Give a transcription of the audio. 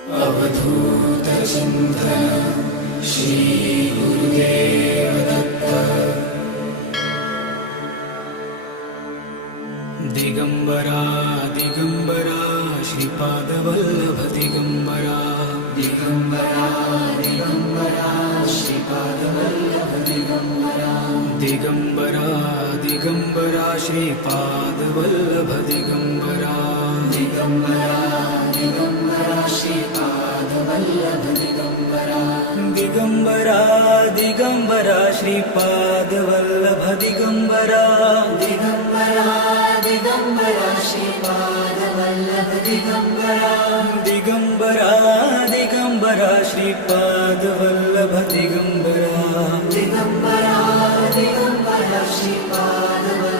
अवधूतचिन्तन Shri Gurudev Datta. Digambara Digambara Shripadvallabh Digambara. Digambara Digambara Shripadvallabh Digambara. Digambara Digambara Shripadvallabh Digambara. Digambara Digambara Shripadvallabh Digambara. Digambara Digambara Shripadvallabh Digambara. Digambara Digambara Shripadvallabh Digambara. Digambara Digambara Shripadvallabh Digambara. Digambara Digambara Shripadvallabh